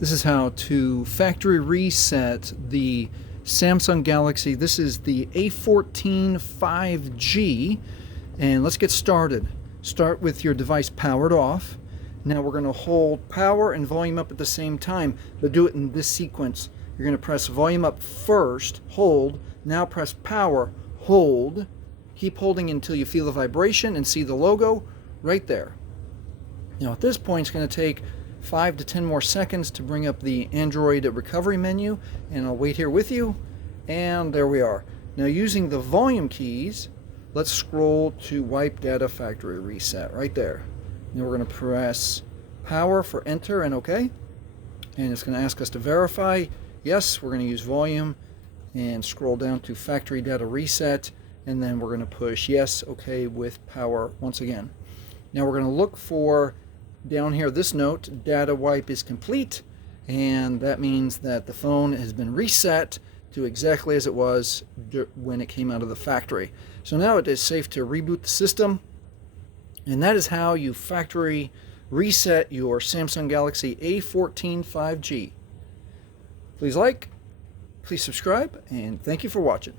This is how to factory reset the Samsung Galaxy. This is the A14 5G, and let's get started. Start with your device powered off. Now we're going to hold power and volume up at the same time, but do it in this sequence. You're going to press volume up first, hold, now press power, hold. Keep holding until you feel the vibration and see the logo right there. Now at this point it's going to take 5 to 10 more seconds to bring up the Android recovery menu, and I'll wait here with you, and there we are. Now using the volume keys, let's scroll to wipe data factory reset right there. Now we're going to press power for enter and OK, and it's going to ask us to verify. Yes, we're going to use volume and scroll down to factory data reset, and then we're going to push yes, OK with power once again. Now we're going to look for down here this note, data wipe is complete, and that means that the phone has been reset to exactly as it was when it came out of the factory. So now it is safe to reboot the system, and that is how you factory reset your Samsung Galaxy A14 5G. Please like, please subscribe, and thank you for watching.